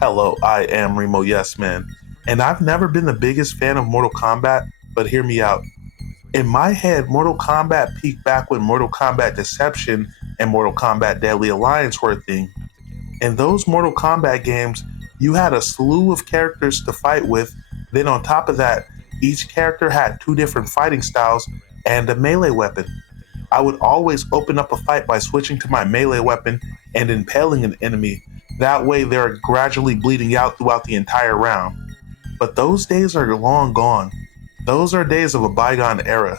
Hello, I am Remo Yes Man, and I've never been the biggest fan of Mortal Kombat, but hear me out. In my head, Mortal Kombat peaked back when Mortal Kombat Deception and Mortal Kombat Deadly Alliance were a thing. In those Mortal Kombat games, you had a slew of characters to fight with, then on top of that, each character had two different fighting styles and a melee weapon. I would always open up a fight by switching to my melee weapon and impaling an enemy. That way, they're gradually bleeding out throughout the entire round. But those days are long gone. Those are days of a bygone era.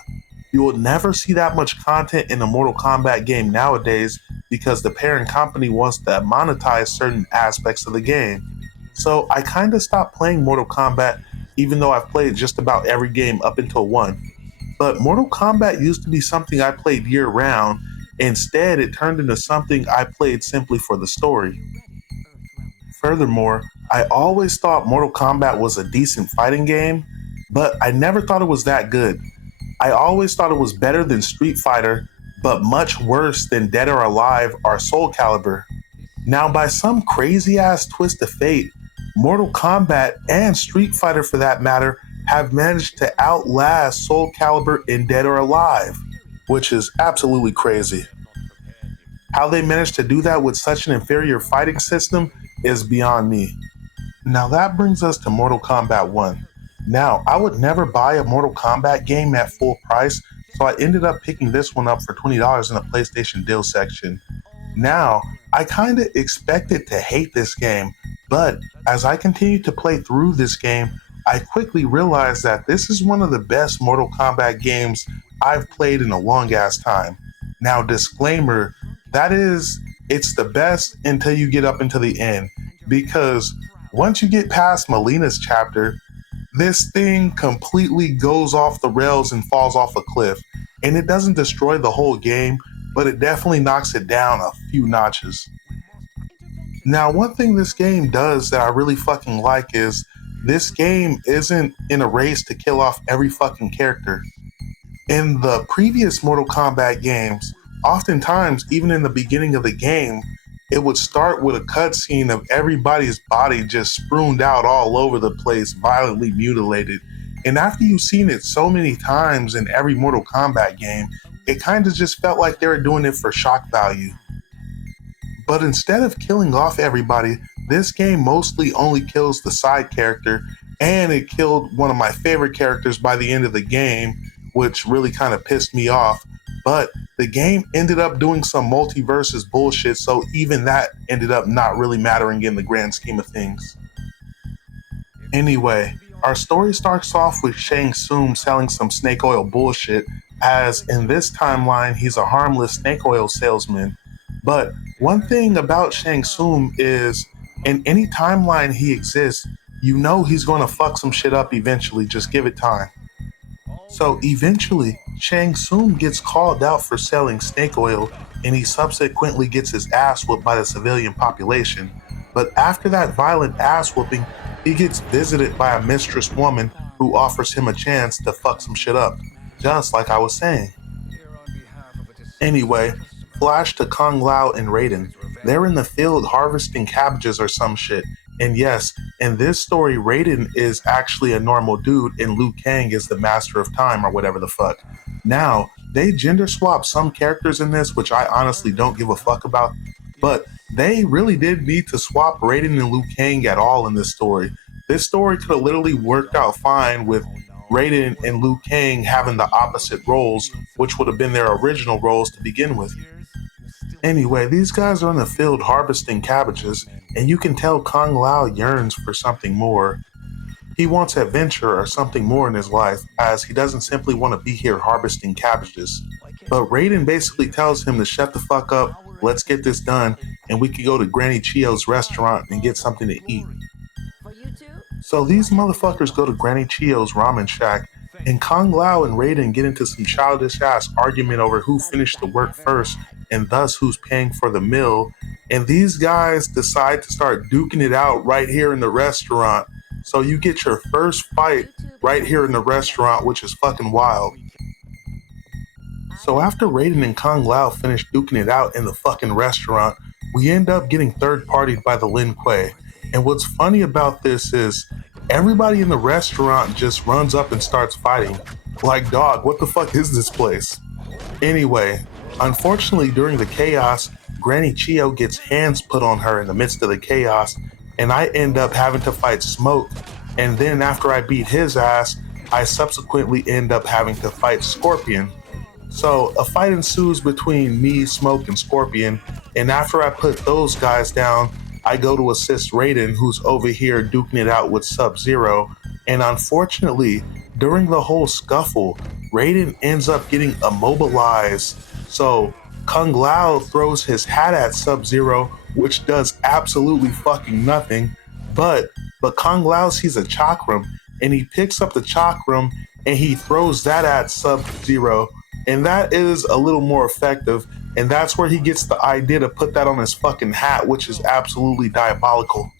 You will never see that much content in a Mortal Kombat game nowadays because the parent company wants to monetize certain aspects of the game. So I kinda stopped playing Mortal Kombat even though I've played just about every game up until 1. But Mortal Kombat used to be something I played year round. Instead, it turned into something I played simply for the story. Furthermore, I always thought Mortal Kombat was a decent fighting game, but I never thought it was that good. I always thought it was better than Street Fighter, but much worse than Dead or Alive or Soul Calibur. Now, by some crazy ass twist of fate, Mortal Kombat and Street Fighter for that matter have managed to outlast Soul Calibur in Dead or Alive, which is absolutely crazy. How they managed to do that with such an inferior fighting system is beyond me. Now that brings us to Mortal Kombat 1. Now, I would never buy a Mortal Kombat game at full price, so I ended up picking this one up for $20 in the PlayStation deal section. Now, I kinda expected to hate this game, but as I continued to play through this game, I quickly realized that this is one of the best Mortal Kombat games I've played in a long ass time. Now, disclaimer, that is, it's the best until you get up into the end, because once you get past Melina's chapter, this thing completely goes off the rails and falls off a cliff. And it doesn't destroy the whole game, but it definitely knocks it down a few notches. Now, one thing this game does that I really fucking like is this game isn't in a race to kill off every fucking character. In the previous Mortal Kombat games, oftentimes, even in the beginning of the game, it would start with a cutscene of everybody's body just strewn out all over the place, violently mutilated. And after you've seen it so many times in every Mortal Kombat game, it kind of just felt like they were doing it for shock value. But instead of killing off everybody, this game mostly only kills the side character, and it killed one of my favorite characters by the end of the game, which really kind of pissed me off. But the game ended up doing some multiverses bullshit, so even that ended up not really mattering in the grand scheme of things. Anyway, our story starts off with Shang Tsung selling some snake oil bullshit, as in this timeline he's a harmless snake oil salesman. But one thing about Shang Tsung is, in any timeline he exists, you know he's gonna fuck some shit up eventually, just give it time. So eventually, Shang Tsung gets called out for selling snake oil, and he subsequently gets his ass whooped by the civilian population. But after that violent ass whooping, he gets visited by a mistress woman who offers him a chance to fuck some shit up, just like I was saying. Anyway, flash to Kung Lao and Raiden. They're in the field harvesting cabbages or some shit. And yes, in this story, Raiden is actually a normal dude and Liu Kang is the master of time or whatever the fuck. Now, they gender swap some characters in this, which I honestly don't give a fuck about, but they really did need to swap Raiden and Liu Kang at all in this story. This story could have literally worked out fine with Raiden and Liu Kang having the opposite roles, which would have been their original roles to begin with. Anyway, these guys are in the field harvesting cabbages, and you can tell Kung Lao yearns for something more. He wants adventure or something more in his life, as he doesn't simply want to be here harvesting cabbages. But Raiden basically tells him to shut the fuck up, let's get this done, and we can go to Granny Chio's restaurant and get something to eat. So these motherfuckers go to Granny Chio's ramen shack, and Kung Lao and Raiden get into some childish ass argument over who finished the work first, and thus who's paying for the meal. And these guys decide to start duking it out right here in the restaurant. So you get your first fight right here in the restaurant, which is fucking wild. So after Raiden and Kung Lao finish duking it out in the fucking restaurant, we end up getting third-partied by the Lin Kuei. And what's funny about this is everybody in the restaurant just runs up and starts fighting. Like, dog, what the fuck is this place? Anyway, unfortunately, during the chaos, Granny Chio gets hands put on her in the midst of the chaos, and I end up having to fight Smoke. And then after I beat his ass, I subsequently end up having to fight Scorpion. So a fight ensues between me, Smoke, and Scorpion, and after I put those guys down, I go to assist Raiden, who's over here duking it out with Sub-Zero, and unfortunately, during the whole scuffle, Raiden ends up getting immobilized. So Kung Lao throws his hat at Sub-Zero, which does absolutely fucking nothing, but Kung Lao sees a chakram, and he picks up the chakram, and he throws that at Sub-Zero, and that is a little more effective, and that's where he gets the idea to put that on his fucking hat, which is absolutely diabolical.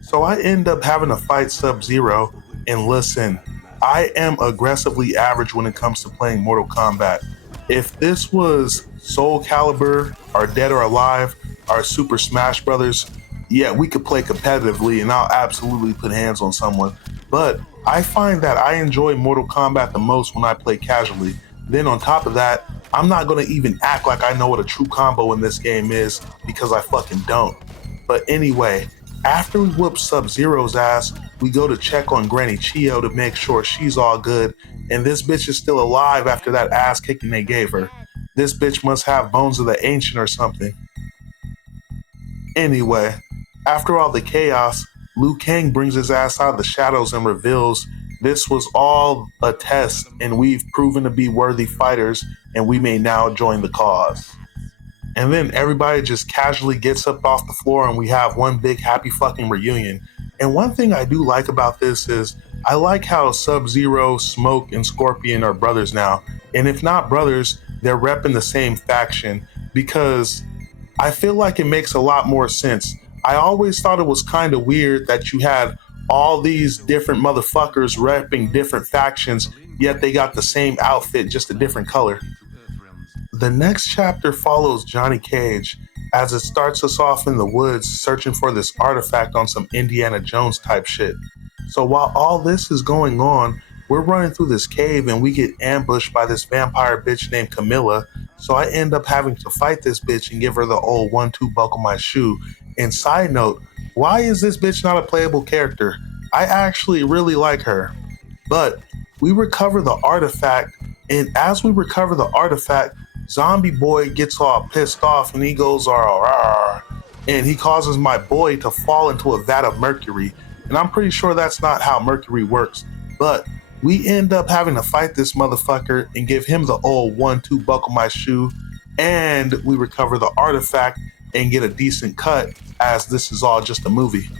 So I end up having to fight Sub-Zero, and listen, I am aggressively average when it comes to playing Mortal Kombat. If this was Soul Calibur, or Dead or Alive, or Super Smash Brothers, yeah, we could play competitively and I'll absolutely put hands on someone. But I find that I enjoy Mortal Kombat the most when I play casually. Then on top of that, I'm not gonna even act like I know what a true combo in this game is, because I fucking don't. But anyway, after we whoop Sub-Zero's ass, we go to check on Granny Chio to make sure she's all good, and this bitch is still alive after that ass kicking they gave her. This bitch must have bones of the ancient or something. Anyway, after all the chaos, Liu Kang brings his ass out of the shadows and reveals this was all a test and we've proven to be worthy fighters and we may now join the cause. And then everybody just casually gets up off the floor and we have one big happy fucking reunion. And one thing I do like about this is I like how Sub-Zero, Smoke, and Scorpion are brothers now. And if not brothers, they're repping the same faction, because I feel like it makes a lot more sense. I always thought it was kind of weird that you had all these different motherfuckers repping different factions, yet they got the same outfit, just a different color. The next chapter follows Johnny Cage as it starts us off in the woods searching for this artifact on some Indiana Jones type shit. So while all this is going on, we're running through this cave and we get ambushed by this vampire bitch named Camilla. So I end up having to fight this bitch and give her the old 1-2 buckle my shoe. And side note, why is this bitch not a playable character? I actually really like her. But we recover the artifact, and as we recover the artifact, Zombie Boy gets all pissed off and he goes, "Arr," and he causes my boy to fall into a vat of mercury. And I'm pretty sure that's not how mercury works. But we end up having to fight this motherfucker and give him the old 1-2 buckle my shoe, and we recover the artifact and get a decent cut, as this is all just a movie.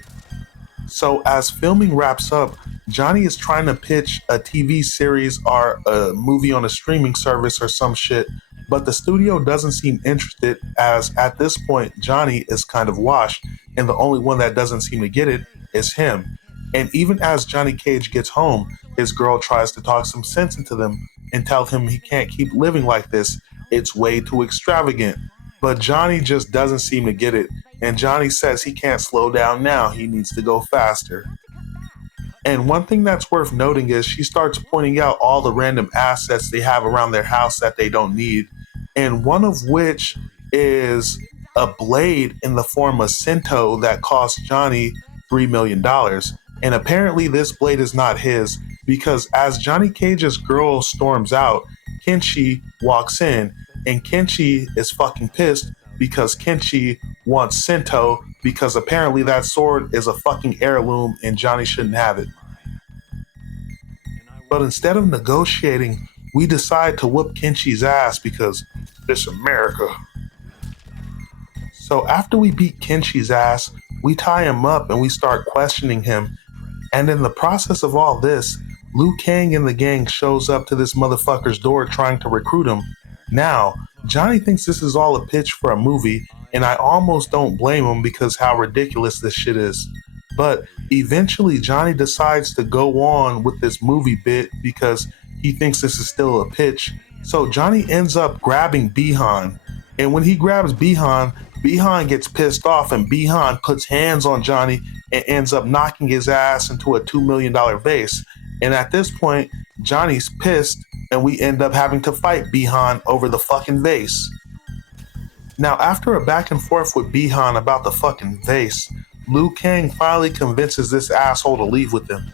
So as filming wraps up, Johnny is trying to pitch a TV series or a movie on a streaming service or some shit, but the studio doesn't seem interested, as at this point Johnny is kind of washed and the only one that doesn't seem to get it is him. And even as Johnny Cage gets home, his girl tries to talk some sense into them and tell him he can't keep living like this. It's way too extravagant. But Johnny just doesn't seem to get it, and Johnny says he can't slow down now, he needs to go faster. And one thing that's worth noting is she starts pointing out all the random assets they have around their house that they don't need, and one of which is a blade in the form of Sento that cost Johnny $3 million. And apparently this blade is not his, because as Johnny Cage's girl storms out, Kenshi walks in, and Kenshi is fucking pissed because Kenshi wants Sento, because apparently that sword is a fucking heirloom and Johnny shouldn't have it. But instead of negotiating, we decide to whoop Kenshi's ass because it's America. So after we beat Kenshi's ass, we tie him up and we start questioning him. And in the process of all this, Liu Kang and the gang shows up to this motherfucker's door trying to recruit him. Now, Johnny thinks this is all a pitch for a movie, and I almost don't blame him because how ridiculous this shit is. But eventually Johnny decides to go on with this movie bit because he thinks this is still a pitch. So Johnny ends up grabbing Bihan, and when he grabs Bihan Bihan gets pissed off and Bihan puts hands on Johnny and ends up knocking his ass into a $2 million vase. And at this point, Johnny's pissed and we end up having to fight Bihan over the fucking vase. Now, after a back and forth with Bihan about the fucking vase, Liu Kang finally convinces this asshole to leave with him.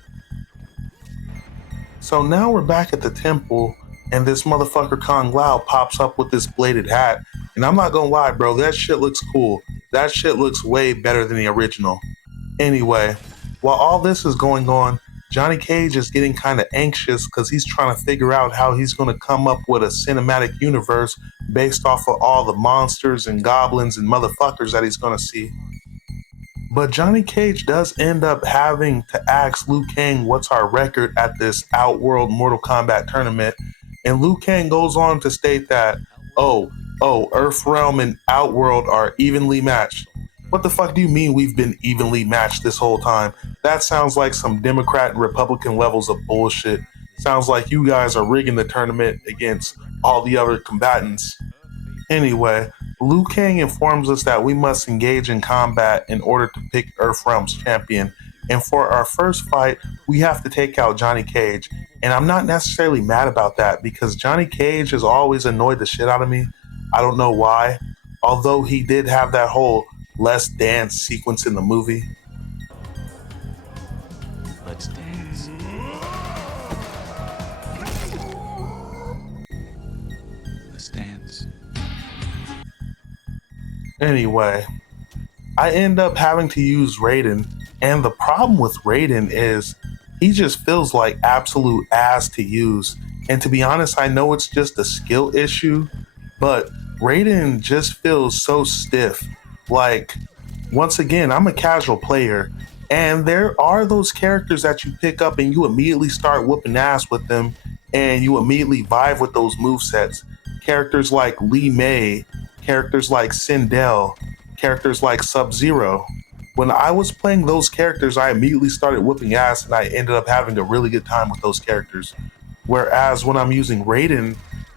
So now we're back at the temple, and this motherfucker Kung Lao pops up with this bladed hat. And I'm not gonna lie, bro, that shit looks cool. That shit looks way better than the original. Anyway, while all this is going on, Johnny Cage is getting kind of anxious because he's trying to figure out how he's going to come up with a cinematic universe based off of all the monsters and goblins and motherfuckers that he's going to see. But Johnny Cage does end up having to ask Liu Kang what's our record at this Outworld Mortal Kombat tournament, and Liu Kang goes on to state that, Earthrealm and Outworld are evenly matched. What the fuck do you mean we've been evenly matched this whole time? That sounds like some Democrat and Republican levels of bullshit. Sounds like you guys are rigging the tournament against all the other combatants. Anyway, Liu Kang informs us that we must engage in combat in order to pick Earthrealm's champion. And for our first fight, we have to take out Johnny Cage. And I'm not necessarily mad about that because Johnny Cage has always annoyed the shit out of me. I don't know why. Although he did have that whole Let's Dance sequence in the movie. Let's dance. Let's dance. Anyway, I end up having to use Raiden, and the problem with Raiden is he just feels like absolute ass to use. And to be honest, I know it's just a skill issue, but Raiden just feels so stiff. Like, once again, I'm a casual player, and there are those characters that you pick up and you immediately start whooping ass with them, and you immediately vibe with those movesets. Characters like Li Mei, characters like Sindel, characters like Sub-Zero. When I was playing those characters, I immediately started whooping ass, and I ended up having a really good time with those characters. Whereas when I'm using Raiden,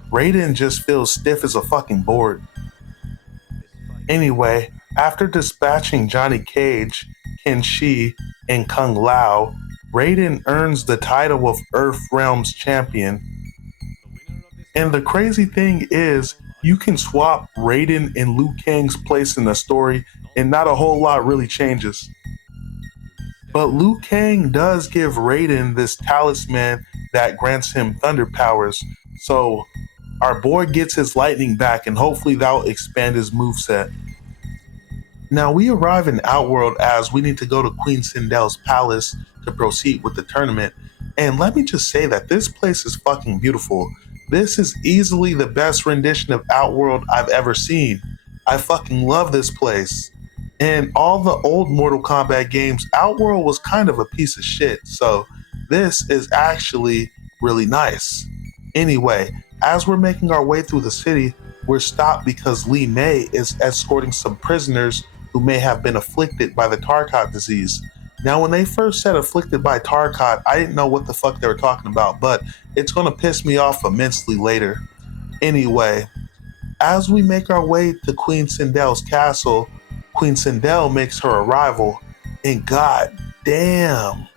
Raiden just feels stiff as a fucking board. Anyway, after dispatching Johnny Cage, Ken Shi, and Kung Lao, Raiden earns the title of Earthrealm's champion. And the crazy thing is, you can swap Raiden and Liu Kang's place in the story, and not a whole lot really changes. But Liu Kang does give Raiden this talisman that grants him thunder powers, so our boy gets his lightning back, and hopefully that'll expand his moveset. Now we arrive in Outworld as we need to go to Queen Sindel's palace to proceed with the tournament, and let me just say that this place is fucking beautiful. This is easily the best rendition of Outworld I've ever seen. I fucking love this place. In all the old Mortal Kombat games, Outworld was kind of a piece of shit, so this is actually really nice. Anyway, as we're making our way through the city, we're stopped because Li Mei is escorting some prisoners who may have been afflicted by the Tarkat disease. Now, when they first said afflicted by Tarkat, I didn't know what the fuck they were talking about, but it's gonna piss me off immensely later. Anyway, as we make our way to Queen Sindel's castle, Queen Sindel makes her arrival, and god damn,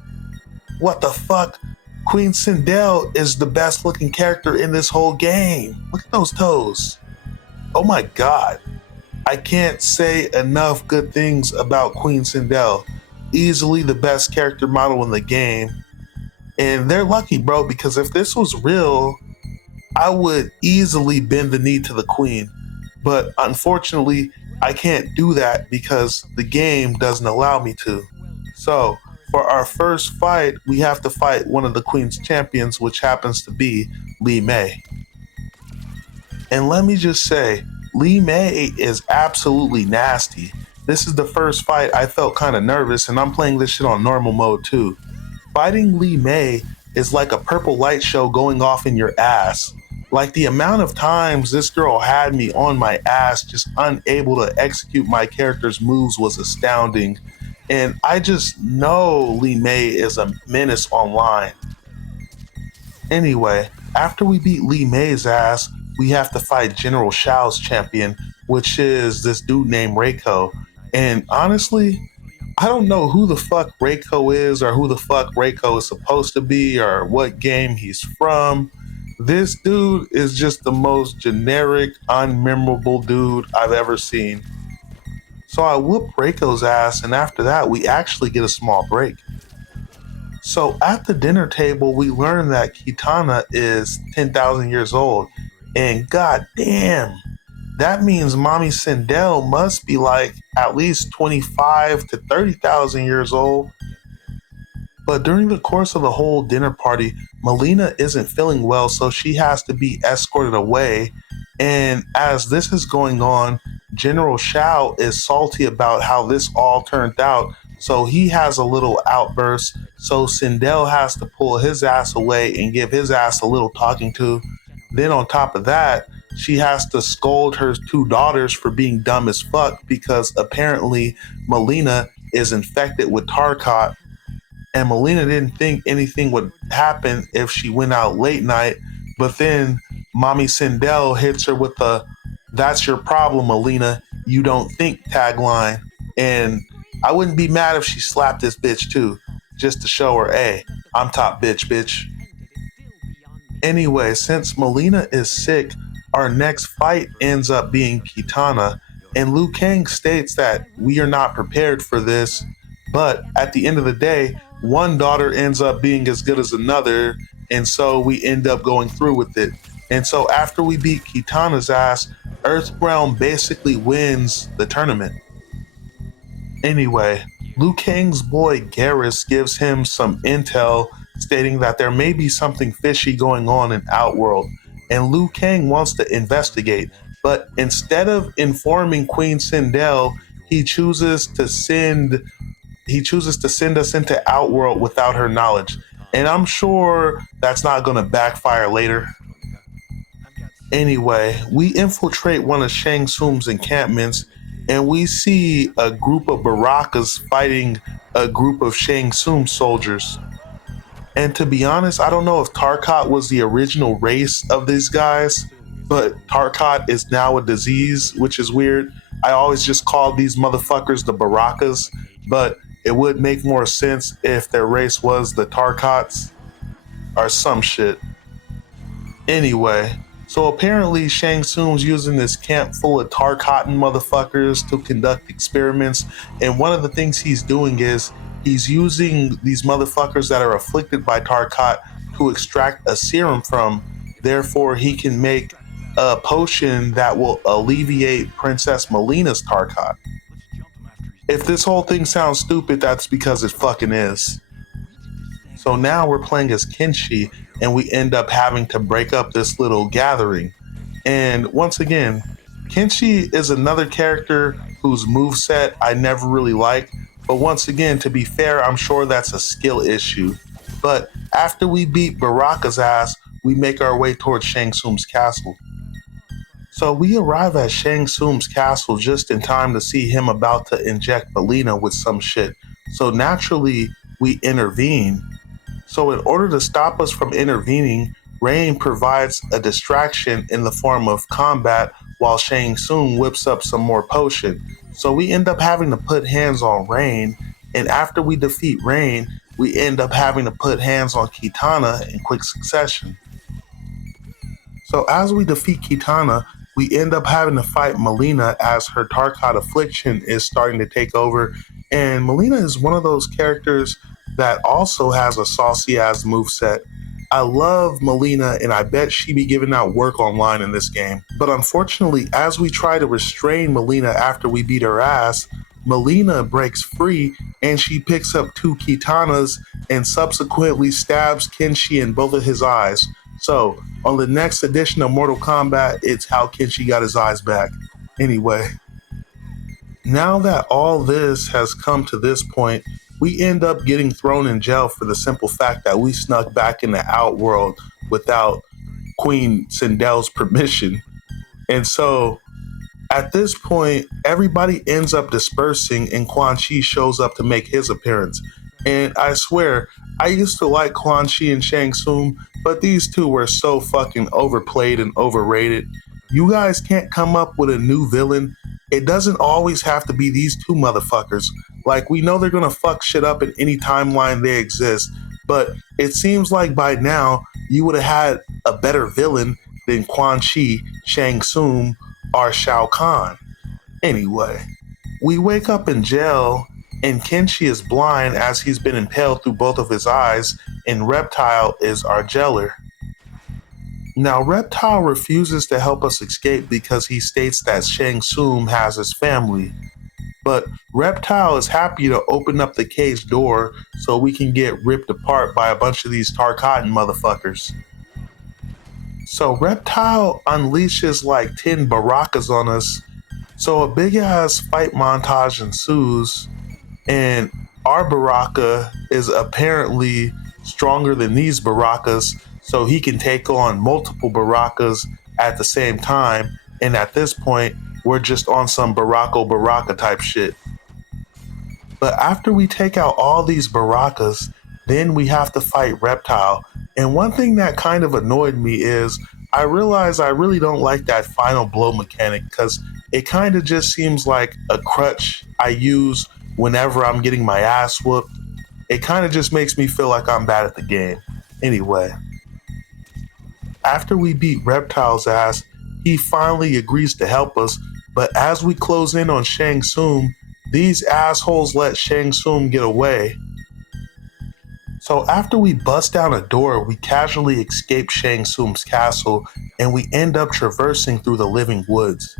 what the fuck? Queen Sindel is the best looking character in this whole game. Look at those toes. Oh my god. I can't say enough good things about Queen Sindel. Easily the best character model in the game. And they're lucky, bro, because if this was real, I would easily bend the knee to the queen. But unfortunately, I can't do that because the game doesn't allow me to. So, for our first fight, we have to fight one of the queen's champions, which happens to be Li Mei. And let me just say, Li Mei is absolutely nasty. This is the first fight I felt kind of nervous, and I'm playing this shit on normal mode too. Fighting Li Mei is like a purple light show going off in your ass. Like, the amount of times this girl had me on my ass, just unable to execute my character's moves, was astounding. And I just know Li Mei is a menace online. Anyway, after we beat Li Mei's ass, we have to fight General Shao's champion, which is this dude named Reiko. And honestly, I don't know who the fuck Reiko is or who the fuck Reiko is supposed to be or what game he's from. This dude is just the most generic, unmemorable dude I've ever seen. So I whoop Reiko's ass, and after that, we actually get a small break. So at the dinner table, we learn that Kitana is 10,000 years old. And goddamn, that means Mommy Sindel must be like at least 25 to 30,000 years old. But during the course of the whole dinner party, Melina isn't feeling well, so she has to be escorted away. And as this is going on, General Shao is salty about how this all turned out, so he has a little outburst. So Sindel has to pull his ass away and give his ass a little talking to. Then on top of that, she has to scold her two daughters for being dumb as fuck because apparently Melina is infected with Tarkat. And Melina didn't think anything would happen if she went out late night, but then Mommy Sindel hits her with the "That's your problem, Melina. You don't think" tagline. And I wouldn't be mad if she slapped this bitch too, just to show her, hey, I'm top bitch. Anyway, since Melina is sick, our next fight ends up being Kitana, and Liu Kang states that we are not prepared for this, but at the end of the day, one daughter ends up being as good as another, and so we end up going through with it. And so after we beat Kitana's ass, Earthrealm basically wins the tournament. Anyway, Liu Kang's boy Garrus gives him some intel stating that there may be something fishy going on in Outworld, and Liu Kang wants to investigate, but instead of informing Queen Sindel, he chooses to send us into Outworld without her knowledge. And I'm sure that's not going to backfire later. Anyway, we infiltrate one of Shang Tsung's encampments, and we see a group of Barakas fighting a group of Shang Tsung soldiers. And to be honest, I don't know if Tarkat was the original race of these guys, but Tarkat is now a disease, which is weird. I always just called these motherfuckers the Barakas, but it would make more sense if their race was the Tarkats or some shit. Anyway, so apparently Shang Tsung's using this camp full of Tarkatan motherfuckers to conduct experiments, and one of the things he's doing is he's using these motherfuckers that are afflicted by Tarkat to extract a serum from. Therefore, he can make a potion that will alleviate Princess Melina's Tarkat. If this whole thing sounds stupid, that's because it fucking is. So now we're playing as Kenshi, and we end up having to break up this little gathering. And once again, Kenshi is another character whose moveset I never really liked. But once again, to be fair, I'm sure that's a skill issue. But after we beat Baraka's ass, we make our way towards Shang Tsung's castle. So we arrive at Shang Tsung's castle just in time to see him about to inject Melina with some shit. So naturally, we intervene. So in order to stop us from intervening, Rain provides a distraction in the form of combat while Shang Tsung whips up some more potion. So we end up having to put hands on Rain, and after we defeat Rain, we end up having to put hands on Kitana in quick succession. So as we defeat Kitana, we end up having to fight Melina as her Tarkat affliction is starting to take over. And Melina is one of those characters that also has a saucy ass moveset. I love Melina, and I bet she be giving out work online in this game. But unfortunately, as we try to restrain Melina after we beat her ass, Melina breaks free and she picks up two Kitanas and subsequently stabs Kenshi in both of his eyes. So, on the next edition of Mortal Kombat, it's how Kenshi got his eyes back. Anyway, now that all this has come to this point, we end up getting thrown in jail for the simple fact that we snuck back in the Outworld without Queen Sindel's permission. And so, at this point, everybody ends up dispersing and Quan Chi shows up to make his appearance. And I swear, I used to like Quan Chi and Shang Tsung But these two were so fucking overplayed and overrated. You guys can't come up with a new villain. It doesn't always have to be these two motherfuckers. Like, we know they're gonna fuck shit up in any timeline they exist, but it seems like by now you would have had a better villain than Quan Chi, Shang Tsung, or Shao Kahn. Anyway, we wake up in jail and Kenshi is blind as he's been impaled through both of his eyes, and Reptile is our jailer. Now, Reptile refuses to help us escape because he states that Shang Tsung has his family. But Reptile is happy to open up the cage door so we can get ripped apart by a bunch of these Tarkatan motherfuckers. So Reptile unleashes like 10 Barakas on us. So a big ass fight montage ensues, and our Baraka is apparently stronger than these Barakas, so he can take on multiple Barakas at the same time. And at this point, we're just on some Baraka type shit. But after we take out all these Barakas, then we have to fight Reptile. And one thing that kind of annoyed me is I realize I really don't like that final blow mechanic because it kind of just seems like a crutch I use whenever I'm getting my ass whooped. It kind of just makes me feel like I'm bad at the game. Anyway, after we beat Reptile's ass, he finally agrees to help us, but as we close in on Shang Tsung, these assholes let Shang Tsung get away. So after we bust down a door, we casually escape Shang Tsung's castle and we end up traversing through the living woods.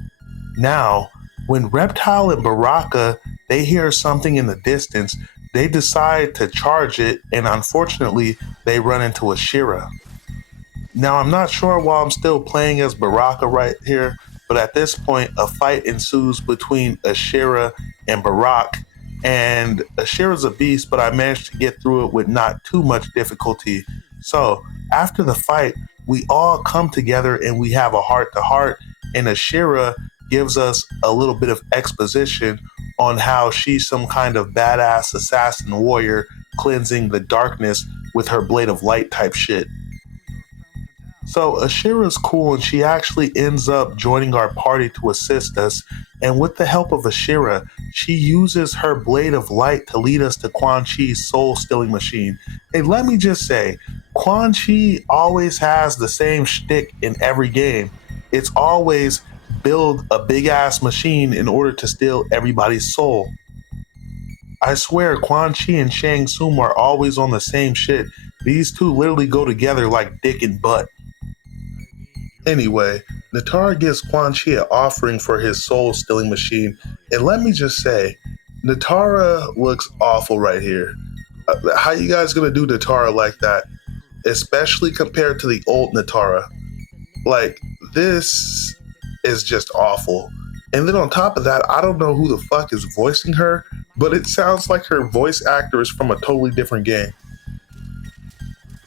Now, when Reptile and Baraka, they hear something in the distance, they decide to charge it, and unfortunately, they run into Ashira. Now, I'm not sure why I'm still playing as Baraka right here, but at this point, a fight ensues between Ashira and Barak, and Ashira's a beast, but I managed to get through it with not too much difficulty. So, after the fight, we all come together and we have a heart-to-heart, and Ashira gives us a little bit of exposition on how she's some kind of badass assassin warrior cleansing the darkness with her blade of light type shit. So Ashira's cool and she actually ends up joining our party to assist us. And with the help of Ashira, she uses her blade of light to lead us to Quan Chi's soul stealing machine. Hey, let me just say, Quan Chi always has the same shtick in every game. It's always build a big ass machine in order to steal everybody's soul. I swear, Quan Chi and Shang Tsung are always on the same shit. These two literally go together like dick and butt. Anyway, Natara gives Quan Chi an offering for his soul-stealing machine, and let me just say, Natara looks awful right here. How you guys gonna do Natara like that? Especially compared to the old Natara. Like, this is just awful. And then on top of that, I don't know who the fuck is voicing her, but it sounds like her voice actor is from a totally different game.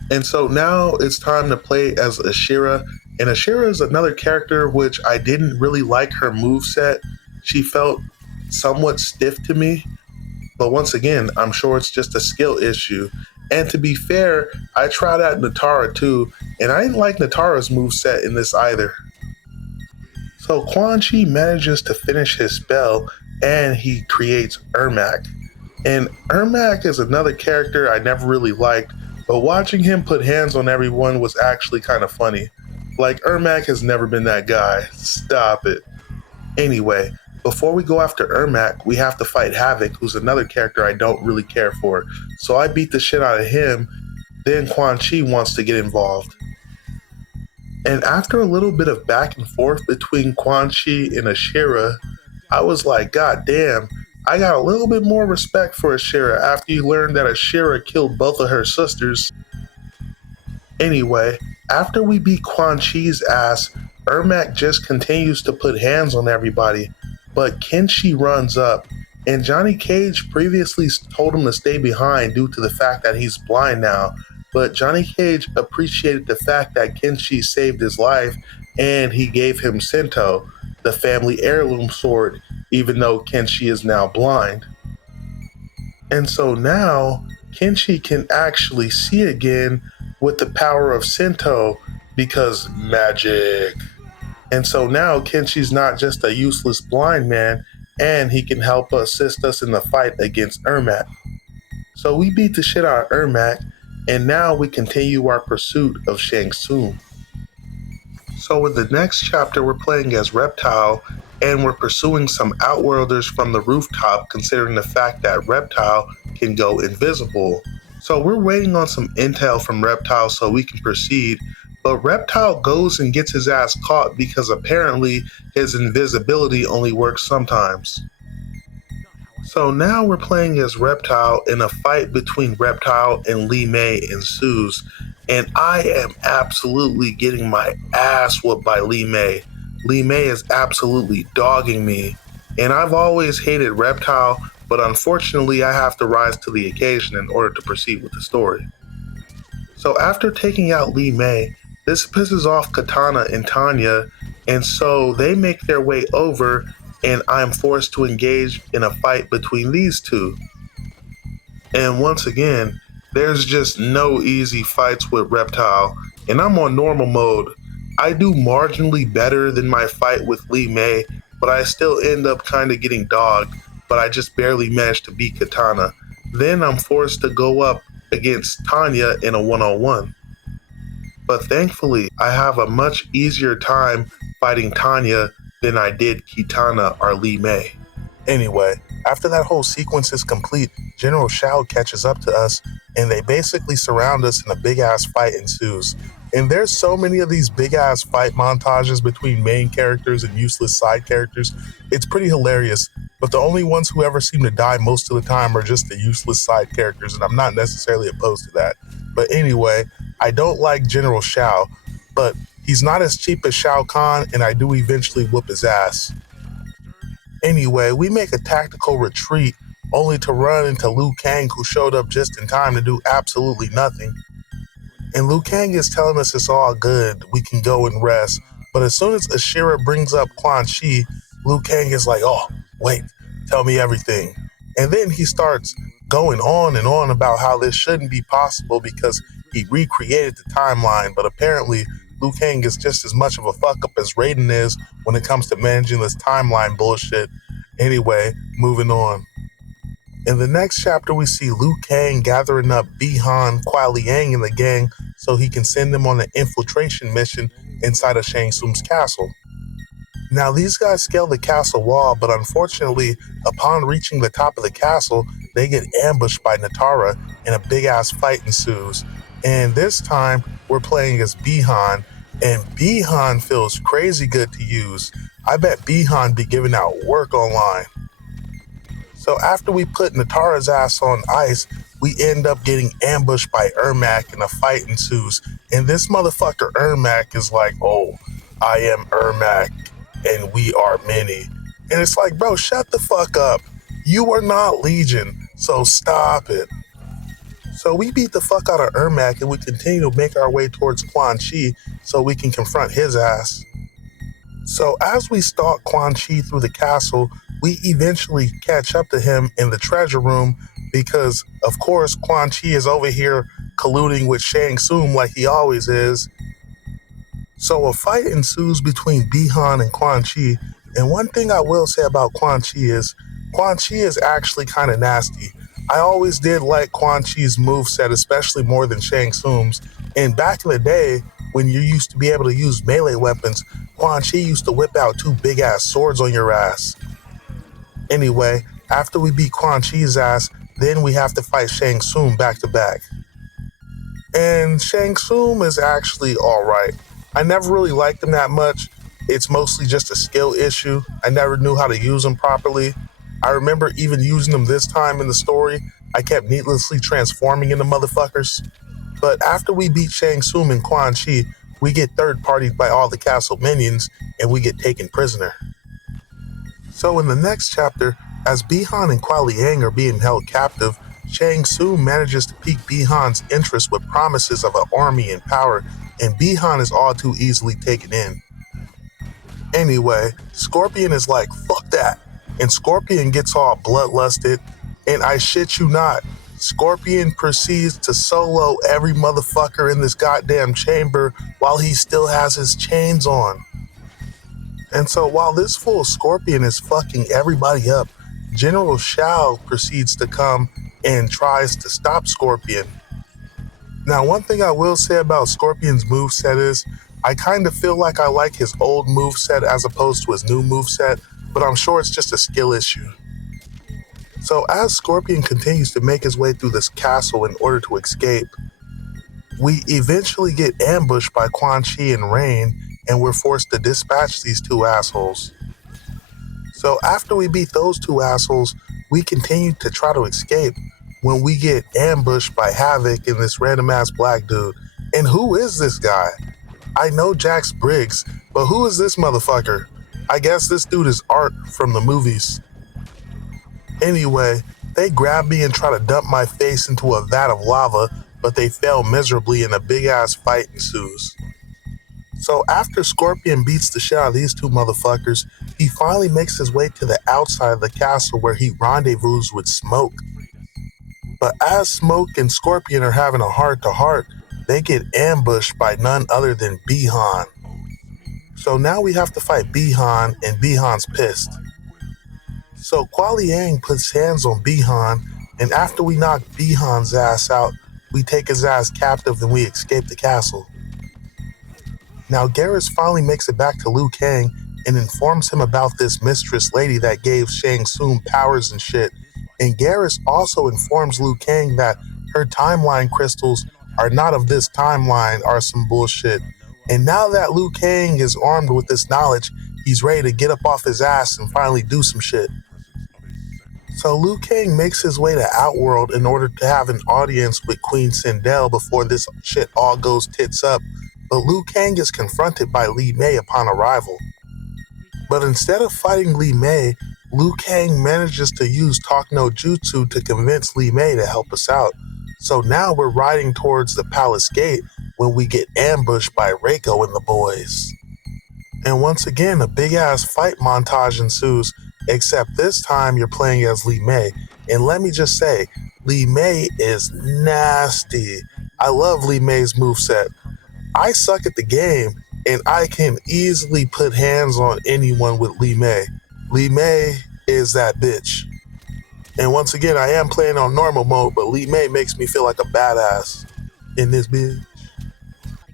And so now it's time to play as Ashira. And Ashira is another character which I didn't really like her moveset. She felt somewhat stiff to me. But once again, I'm sure it's just a skill issue. And to be fair, I tried out Natara too, and I didn't like Natara's moveset in this either. So Quan Chi manages to finish his spell and he creates Ermac. And Ermac is another character I never really liked, but watching him put hands on everyone was actually kind of funny. Like, Ermac has never been that guy. Stop it. Anyway, before we go after Ermac, we have to fight Havoc, who's another character I don't really care for. So I beat the shit out of him, then Quan Chi wants to get involved. And after a little bit of back and forth between Quan Chi and Ashira, I was like, God damn, I got a little bit more respect for Ashira after you learned that Ashira killed both of her sisters. Anyway, after we beat Quan Chi's ass, Ermac just continues to put hands on everybody, but Kenshi runs up, and Johnny Cage previously told him to stay behind due to the fact that he's blind now, but Johnny Cage appreciated the fact that Kenshi saved his life, and he gave him Sento, the family heirloom sword, even though Kenshi is now blind. And so now, Kenshi can actually see again, with the power of Sento because magic. And so now Kenshi's not just a useless blind man, and he can help assist us in the fight against Ermac. So we beat the shit out of Ermac, and now we continue our pursuit of Shang Tsung. So in the next chapter, we're playing as Reptile, and we're pursuing some Outworlders from the rooftop, considering the fact that Reptile can go invisible. So we're waiting on some intel from Reptile so we can proceed, but Reptile goes and gets his ass caught because apparently his invisibility only works sometimes. So now we're playing as Reptile, and a fight between Reptile and Li Mei ensues, and I am absolutely getting my ass whooped by Li Mei. Li Mei is absolutely dogging me, and I've always hated Reptile, but unfortunately I have to rise to the occasion in order to proceed with the story. So after taking out Li Mei, this pisses off Katana and Tanya, and so they make their way over, and I'm forced to engage in a fight between these two. And once again, there's just no easy fights with Reptile, and I'm on normal mode. I do marginally better than my fight with Li Mei, but I still end up kind of getting dogged, but I just barely managed to beat Katana. Then I'm forced to go up against Tanya in a one-on-one. But thankfully, I have a much easier time fighting Tanya than I did Kitana or Li Mei. Anyway, after that whole sequence is complete, General Shao catches up to us, and they basically surround us and a big-ass fight ensues. And there's so many of these big-ass fight montages between main characters and useless side characters, it's pretty hilarious. But the only ones who ever seem to die most of the time are just the useless side characters, and I'm not necessarily opposed to that. But anyway, I don't like General Shao, but he's not as cheap as Shao Kahn, and I do eventually whoop his ass. Anyway, we make a tactical retreat, only to run into Liu Kang, who showed up just in time to do absolutely nothing. And Liu Kang is telling us it's all good, we can go and rest. But as soon as Ashira brings up Quan Chi, Liu Kang is like, oh, wait, tell me everything. And then he starts going on and on about how this shouldn't be possible because he recreated the timeline, but apparently Liu Kang is just as much of a fuck up as Raiden is when it comes to managing this timeline bullshit. Anyway, moving on. In the next chapter, we see Liu Kang gathering up Bi-Han, Kuai Liang, and the gang so he can send them on an infiltration mission inside of Shang Tsung's castle. Now, these guys scale the castle wall, but unfortunately, upon reaching the top of the castle, they get ambushed by Natara, and a big-ass fight ensues. And this time, we're playing as Bi-Han, and Bi-Han feels crazy good to use. I bet Bi-Han be giving out work online. So after we put Natara's ass on ice, we end up getting ambushed by Ermac, and a fight ensues. And this motherfucker Ermac is like, oh, I am Ermac, and we are many. And it's like, bro, shut the fuck up. You are not Legion, so stop it. So we beat the fuck out of Ermac, and we continue to make our way towards Quan Chi so we can confront his ass. So as we stalk Quan Chi through the castle, we eventually catch up to him in the treasure room because, of course, Quan Chi is over here colluding with Shang Tsung like he always is. So a fight ensues between Bi-Han and Quan Chi, and one thing I will say about Quan Chi is actually kind of nasty. I always did like Quan Chi's moveset, especially more than Shang Tsung's. And back in the day, when you used to be able to use melee weapons, Quan Chi used to whip out two big-ass swords on your ass. Anyway, after we beat Quan Chi's ass, then we have to fight Shang Tsung back-to-back. And Shang Tsung is actually alright. I never really liked him that much. It's mostly just a skill issue. I never knew how to use him properly. I remember even using him this time in the story. I kept needlessly transforming into motherfuckers. But after we beat Shang Tsung and Quan Chi, we get third-partied by all the castle minions, and we get taken prisoner. So in the next chapter, as Bi-Han and Kuai Liang are being held captive, Shang Tsung manages to pique Bi-Han's interest with promises of an army and power, and Bi-Han is all too easily taken in. Anyway, Scorpion is like, fuck that, and Scorpion gets all bloodlusted, and I shit you not, Scorpion proceeds to solo every motherfucker in this goddamn chamber while he still has his chains on. And so while this fool Scorpion is fucking everybody up, General Shao proceeds to come and tries to stop Scorpion. Now, one thing I will say about Scorpion's moveset is I kind of feel like I like his old moveset as opposed to his new moveset, but I'm sure it's just a skill issue. So as Scorpion continues to make his way through this castle in order to escape, we eventually get ambushed by Quan Chi and Rain, and we're forced to dispatch these two assholes. So after we beat those two assholes, we continue to try to escape when we get ambushed by Havoc and this random-ass black dude. And who is this guy? I know Jax Briggs, but who is this motherfucker? I guess this dude is Art from the movies. Anyway, they grab me and try to dump my face into a vat of lava, but they fail miserably and a big-ass fight ensues. So after Scorpion beats the shit out of these two motherfuckers, he finally makes his way to the outside of the castle where he rendezvous with Smoke. But as Smoke and Scorpion are having a heart-to-heart, they get ambushed by none other than Bihan. So now we have to fight Bihan, and Bihan's pissed. So Kuai Liang puts hands on Bihan, and after we knock Bihan's ass out, we take his ass captive and we escape the castle. Now Garrus finally makes it back to Liu Kang and informs him about this mistress lady that gave Shang Tsung powers and shit. And Garrus also informs Liu Kang that her timeline crystals are not of this timeline, are some bullshit. And now that Liu Kang is armed with this knowledge, he's ready to get up off his ass and finally do some shit. So Liu Kang makes his way to Outworld in order to have an audience with Queen Sindel before this shit all goes tits up. But Liu Kang is confronted by Li Mei upon arrival. But instead of fighting Li Mei, Liu Kang manages to use Talk No Jutsu to convince Li Mei to help us out. So now we're riding towards the palace gate when we get ambushed by Reiko and the boys. And once again, a big-ass fight montage ensues, except this time you're playing as Li Mei. And let me just say, Li Mei is nasty. I love Li Mei's moveset. I suck at the game, and I can easily put hands on anyone with Li Mei. Li Mei is that bitch. And once again, I am playing on normal mode, but Li Mei makes me feel like a badass in this bitch.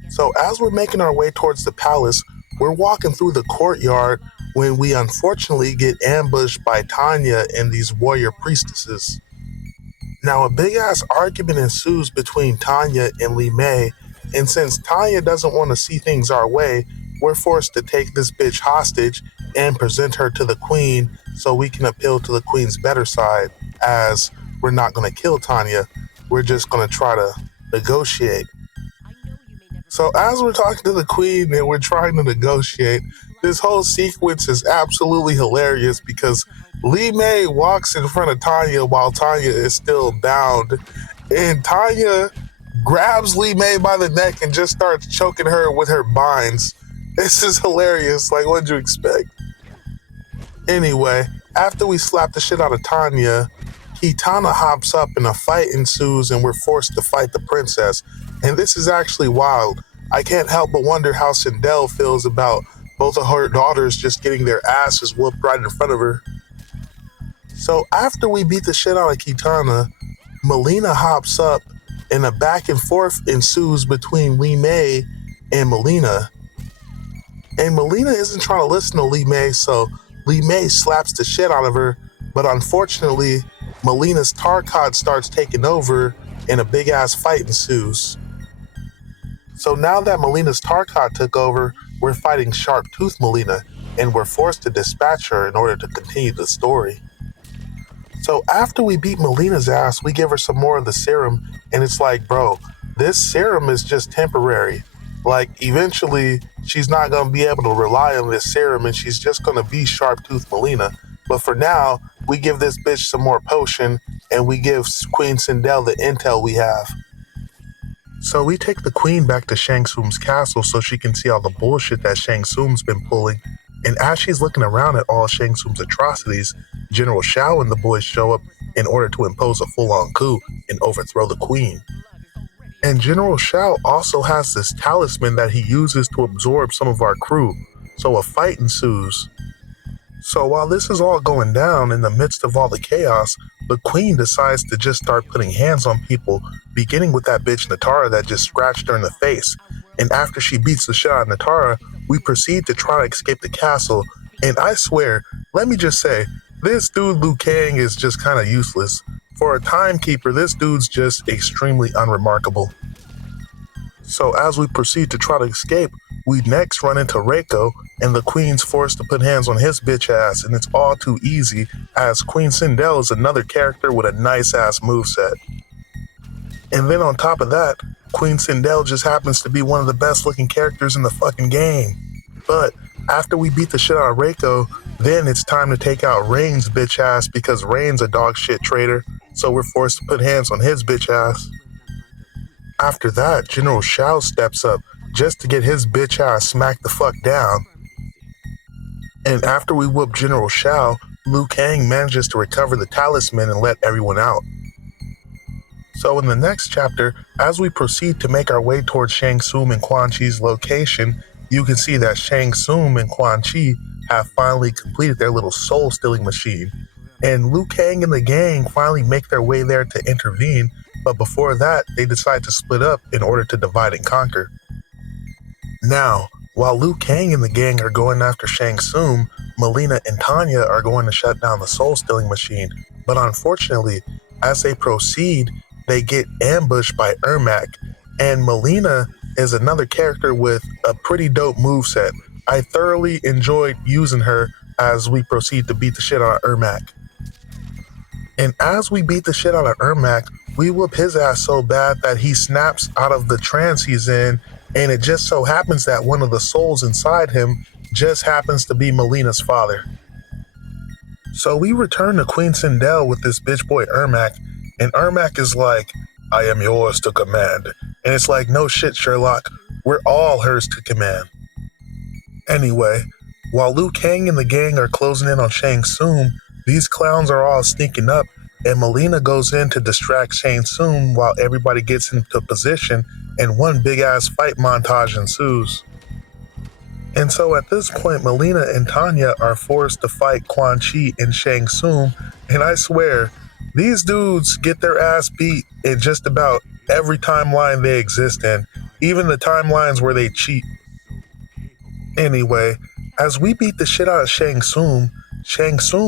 So as we're making our way towards the palace, we're walking through the courtyard when we unfortunately get ambushed by Tanya and these warrior priestesses. Now a big-ass argument ensues between Tanya and Li Mei, and since Tanya doesn't want to see things our way, we're forced to take this bitch hostage and present her to the queen so we can appeal to the queen's better side, as we're not going to kill Tanya, we're just going to try to negotiate. So as we're talking to the queen and we're trying to negotiate, this whole sequence is absolutely hilarious because Li Mei walks in front of Tanya while Tanya is still bound, and Tanya grabs Li Mei by the neck and just starts choking her with her binds. This is hilarious. Like, what'd you expect? Anyway, after we slap the shit out of Tanya, Kitana hops up and a fight ensues and we're forced to fight the princess. And this is actually wild. I can't help but wonder how Sindel feels about both of her daughters just getting their asses whooped right in front of her. So after we beat the shit out of Kitana, Melina hops up and a back and forth ensues between Li Mei and Melina. And Melina isn't trying to listen to Li Mei, so Li Mei slaps the shit out of her, but unfortunately, Melina's Tarkat starts taking over and a big-ass fight ensues. So now that Melina's Tarkat took over, we're fighting Sharp Tooth Melina, and we're forced to dispatch her in order to continue the story. So after we beat Melina's ass, we give her some more of the serum, and it's like, bro, this serum is just temporary. Like, eventually, she's not going to be able to rely on this serum, and she's just going to be Sharp Tooth Melina. But for now, we give this bitch some more potion, and we give Queen Sindel the intel we have. So we take the queen back to Shang Tsung's castle so she can see all the bullshit that Shang Tsung's been pulling. And as she's looking around at all Shang Tsung's atrocities, General Shao and the boys show up in order to impose a full-on coup and overthrow the queen. And General Shao also has this talisman that he uses to absorb some of our crew, so a fight ensues. So while this is all going down in the midst of all the chaos, the queen decides to just start putting hands on people, beginning with that bitch Natara that just scratched her in the face. And after she beats the shit out of Natara, we proceed to try to escape the castle. And I swear, let me just say, this dude Liu Kang is just kind of useless. For a timekeeper, this dude's just extremely unremarkable. So as we proceed to try to escape, we next run into Reiko, and the queen's forced to put hands on his bitch ass, and it's all too easy, as Queen Sindel is another character with a nice ass moveset. And then on top of that, Queen Sindel just happens to be one of the best looking characters in the fucking game. But after we beat the shit out of Reiko, then it's time to take out Rain's bitch ass because Rain's a dog shit traitor, so we're forced to put hands on his bitch ass. After that, General Shao steps up just to get his bitch ass smacked the fuck down. And after we whoop General Shao, Liu Kang manages to recover the talisman and let everyone out. So in the next chapter, as we proceed to make our way towards Shang Tsung and Quan Chi's location, you can see that Shang Tsung and Quan Chi have finally completed their little soul-stealing machine. And Liu Kang and the gang finally make their way there to intervene, but before that, they decide to split up in order to divide and conquer. Now, while Liu Kang and the gang are going after Shang Tsung, Mileena and Tanya are going to shut down the soul-stealing machine, but unfortunately, as they proceed, they get ambushed by Ermac, and Mileena is another character with a pretty dope moveset. I thoroughly enjoyed using her as we proceed to beat the shit out of Ermac. And as we beat the shit out of Ermac, we whoop his ass so bad that he snaps out of the trance he's in, and it just so happens that one of the souls inside him just happens to be Mileena's father. So we return to Queen Sindel with this bitch boy Ermac, and Ermac is like, "I am yours to command." And it's like, no shit, Sherlock, we're all hers to command. Anyway, while Liu Kang and the gang are closing in on Shang Tsung, these clowns are all sneaking up, and Mileena goes in to distract Shang Tsung while everybody gets into position, and one big ass fight montage ensues. And so at this point, Mileena and Tanya are forced to fight Quan Chi and Shang Tsung, and I swear, these dudes get their ass beat in just about every timeline they exist in, even the timelines where they cheat. Anyway, as we beat the shit out of Shang Tsung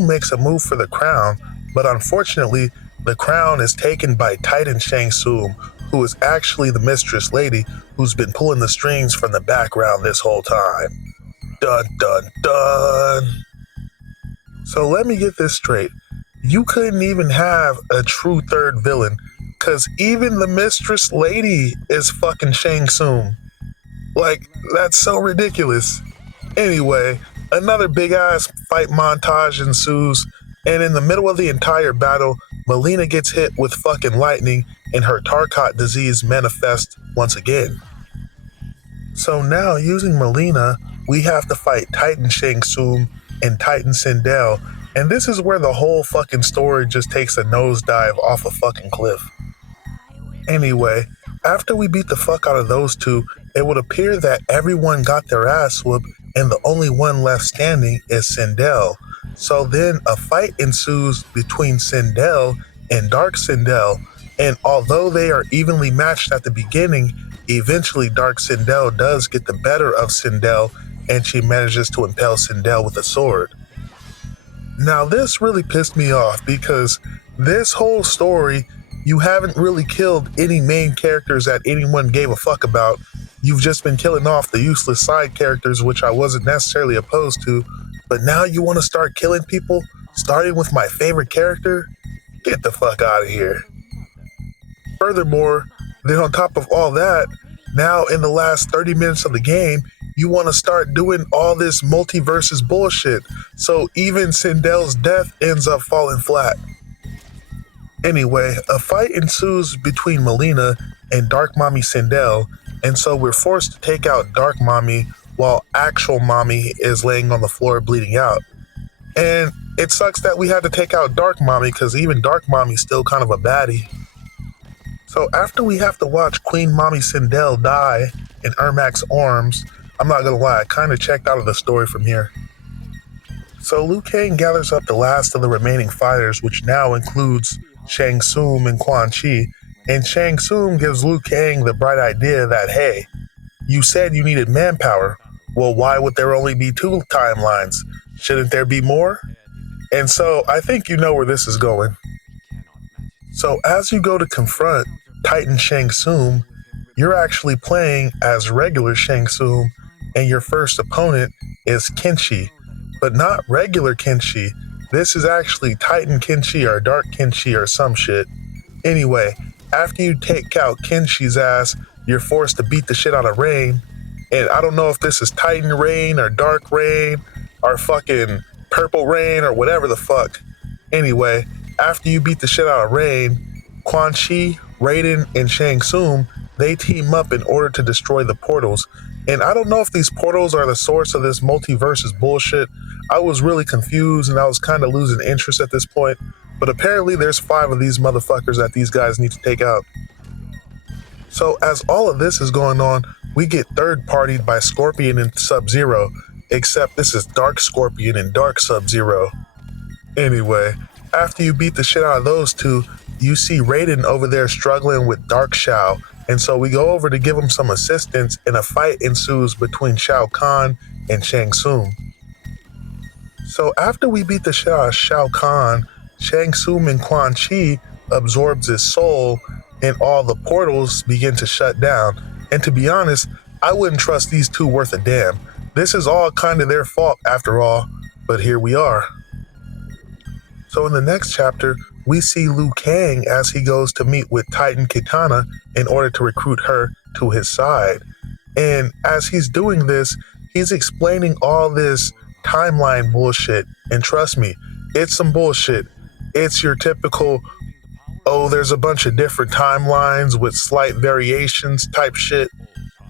makes a move for the crown, but unfortunately, the crown is taken by Titan Shang Tsung, who is actually the mistress lady who's been pulling the strings from the background this whole time. Dun dun dun. So let me get this straight. You couldn't even have a true third villain, cause even the mistress lady is fucking Shang Tsung. Like, that's so ridiculous. Anyway, another big ass fight montage ensues, and in the middle of the entire battle, Mileena gets hit with fucking lightning and her Tarkat disease manifests once again. So now, using Mileena, we have to fight Titan Shang Tsung and Titan Sindel, and this is where the whole fucking story just takes a nosedive off a fucking cliff. Anyway, after we beat the fuck out of those two, it would appear that everyone got their ass whooped and the only one left standing is Sindel. So then a fight ensues between Sindel and Dark Sindel, and although they are evenly matched at the beginning, eventually Dark Sindel does get the better of Sindel and she manages to impale Sindel with a sword. Now this really pissed me off because this whole story, you haven't really killed any main characters that anyone gave a fuck about. You've just been killing off the useless side characters, which I wasn't necessarily opposed to, but now you want to start killing people, starting with my favorite character? Get the fuck out of here. Furthermore, then on top of all that, now in the last 30 minutes of the game, you want to start doing all this multiverses bullshit, so even Sindel's death ends up falling flat. Anyway, a fight ensues between Mileena and Dark Mommy Sindel, and so we're forced to take out Dark Mommy while actual Mommy is laying on the floor bleeding out. And it sucks that we had to take out Dark Mommy because even Dark Mommy's still kind of a baddie. So after we have to watch Queen Mommy Sindel die in Ermac's arms, I'm not gonna lie, I kind of checked out of the story from here. So Liu Kang gathers up the last of the remaining fighters, which now includes Shang Tsung and Quan Chi, and Shang Tsung gives Liu Kang the bright idea that, hey, you said you needed manpower. Well, why would there only be 2 timelines? Shouldn't there be more? And so I think you know where this is going. So as you go to confront Titan Shang Tsung, you're actually playing as regular Shang Tsung, and your first opponent is Kenshi, but not regular Kenshi. This is actually Titan Kenshi or Dark Kenshi or some shit. Anyway, after you take out Kenshi's ass, you're forced to beat the shit out of Rain. And I don't know if this is Titan Rain or Dark Rain or fucking Purple Rain or whatever the fuck. Anyway, after you beat the shit out of Rain, Quan Chi, Raiden, and Shang Tsung, they team up in order to destroy the portals. And I don't know if these portals are the source of this multiverses bullshit. I was really confused and I was kind of losing interest at this point. But apparently there's 5 of these motherfuckers that these guys need to take out. So as all of this is going on, we get third-partied by Scorpion and Sub-Zero, except this is Dark Scorpion and Dark Sub-Zero. Anyway, after you beat the shit out of those 2, you see Raiden over there struggling with Dark Shao, and so we go over to give him some assistance, and a fight ensues between Shao Kahn and Shang Tsung. So after we beat the shit out of Shao Kahn, Shang Tsung and Quan Chi absorbs his soul, and all the portals begin to shut down. And to be honest, I wouldn't trust these 2 worth a damn. This is all kind of their fault after all, but here we are. So in the next chapter, we see Liu Kang as he goes to meet with Titan Kitana in order to recruit her to his side. And as he's doing this, he's explaining all this timeline bullshit. And trust me, it's some bullshit. It's your typical, oh, there's a bunch of different timelines with slight variations type shit.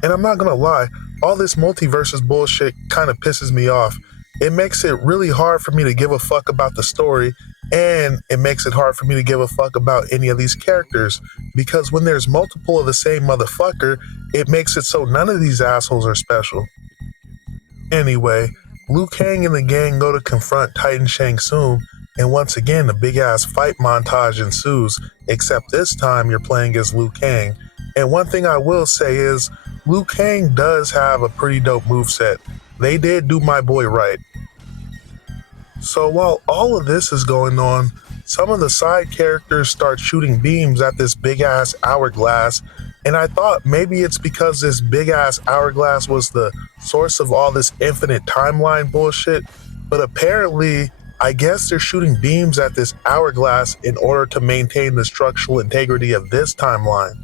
And I'm not gonna lie, all this multiverses bullshit kind of pisses me off. It makes it really hard for me to give a fuck about the story, and it makes it hard for me to give a fuck about any of these characters, because when there's multiple of the same motherfucker, it makes it so none of these assholes are special. Anyway, Liu Kang and the gang go to confront Titan Shang Tsung, and once again a big ass fight montage ensues, except this time you're playing as Liu Kang. And one thing I will say is, Liu Kang does have a pretty dope moveset. They did do my boy right. So while all of this is going on, some of the side characters start shooting beams at this big ass hourglass, and I thought maybe it's because this big ass hourglass was the source of all this infinite timeline bullshit, but apparently I guess they're shooting beams at this hourglass in order to maintain the structural integrity of this timeline.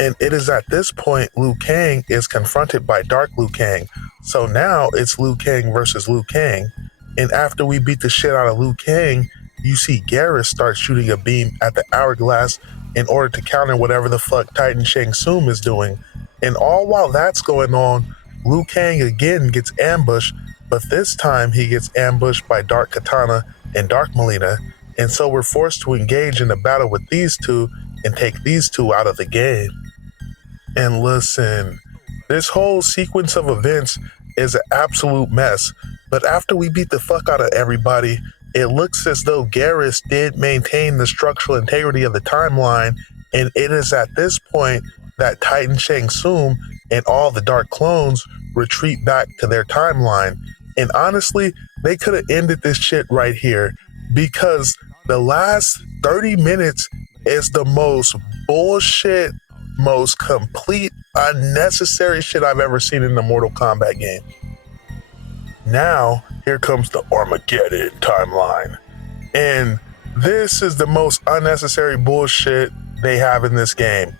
And it is at this point Liu Kang is confronted by Dark Liu Kang. So now it's Liu Kang versus Liu Kang. And after we beat the shit out of Liu Kang, you see Garrus start shooting a beam at the hourglass in order to counter whatever the fuck Titan Shang Tsung is doing. And all while that's going on, Liu Kang again gets ambushed, but this time he gets ambushed by Dark Katana and Dark Melina. And so we're forced to engage in a battle with these 2 and take these 2 out of the game. And listen, this whole sequence of events is an absolute mess, but after we beat the fuck out of everybody, it looks as though Garrus did maintain the structural integrity of the timeline, and it is at this point that Titan Shang Tsung and all the Dark Clones retreat back to their timeline. And honestly, they could have ended this shit right here, because the last 30 minutes is the most bullshit, most complete, unnecessary shit I've ever seen in a Mortal Kombat game. Now, here comes the Armageddon timeline. And this is the most unnecessary bullshit they have in this game.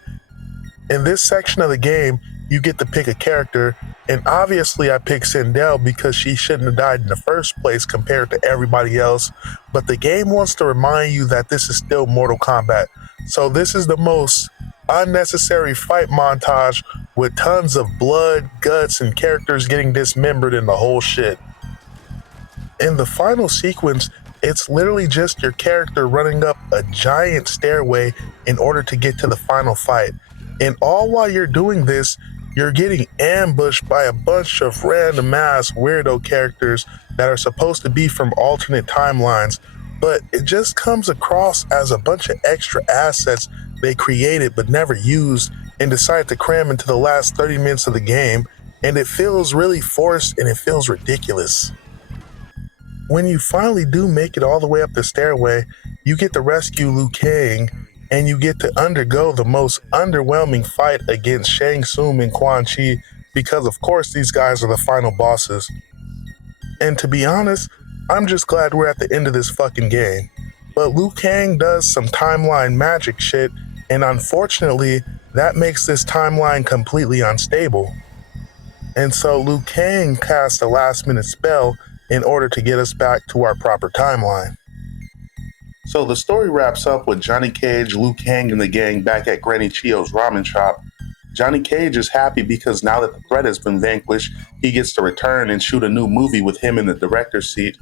In this section of the game, you get to pick a character, and obviously I picked Sindel because she shouldn't have died in the first place compared to everybody else, but the game wants to remind you that this is still Mortal Kombat. So this is the most unnecessary fight montage with tons of blood, guts, and characters getting dismembered in the whole shit. In the final sequence, it's literally just your character running up a giant stairway in order to get to the final fight. And all while you're doing this, you're getting ambushed by a bunch of random ass weirdo characters that are supposed to be from alternate timelines, but it just comes across as a bunch of extra assets they created but never used and decided to cram into the last 30 minutes of the game, and it feels really forced and it feels ridiculous. When you finally do make it all the way up the stairway, you get to rescue Liu Kang, and you get to undergo the most underwhelming fight against Shang Tsung and Quan Chi, because of course these guys are the final bosses. And to be honest, I'm just glad we're at the end of this fucking game. But Liu Kang does some timeline magic shit, and unfortunately, that makes this timeline completely unstable. And so Liu Kang cast a last minute spell in order to get us back to our proper timeline. So the story wraps up with Johnny Cage, Liu Kang, and the gang back at Granny Chio's ramen shop. Johnny Cage is happy because now that the threat has been vanquished, he gets to return and shoot a new movie with him in the director's seat.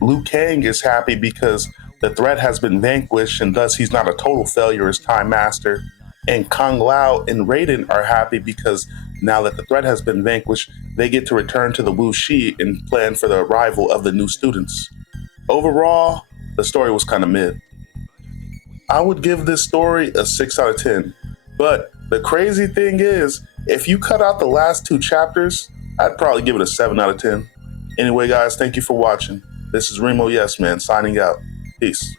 Liu Kang is happy because the threat has been vanquished and thus he's not a total failure as Time Master. And Kung Lao and Raiden are happy because now that the threat has been vanquished, they get to return to the Wu Shi and plan for the arrival of the new students. Overall, the story was kind of mid. I would give this story a 6 out of 10. But the crazy thing is, if you cut out the last 2 chapters, I'd probably give it a 7 out of 10. Anyway, guys, thank you for watching. This is Remo Yes Man signing out. Peace.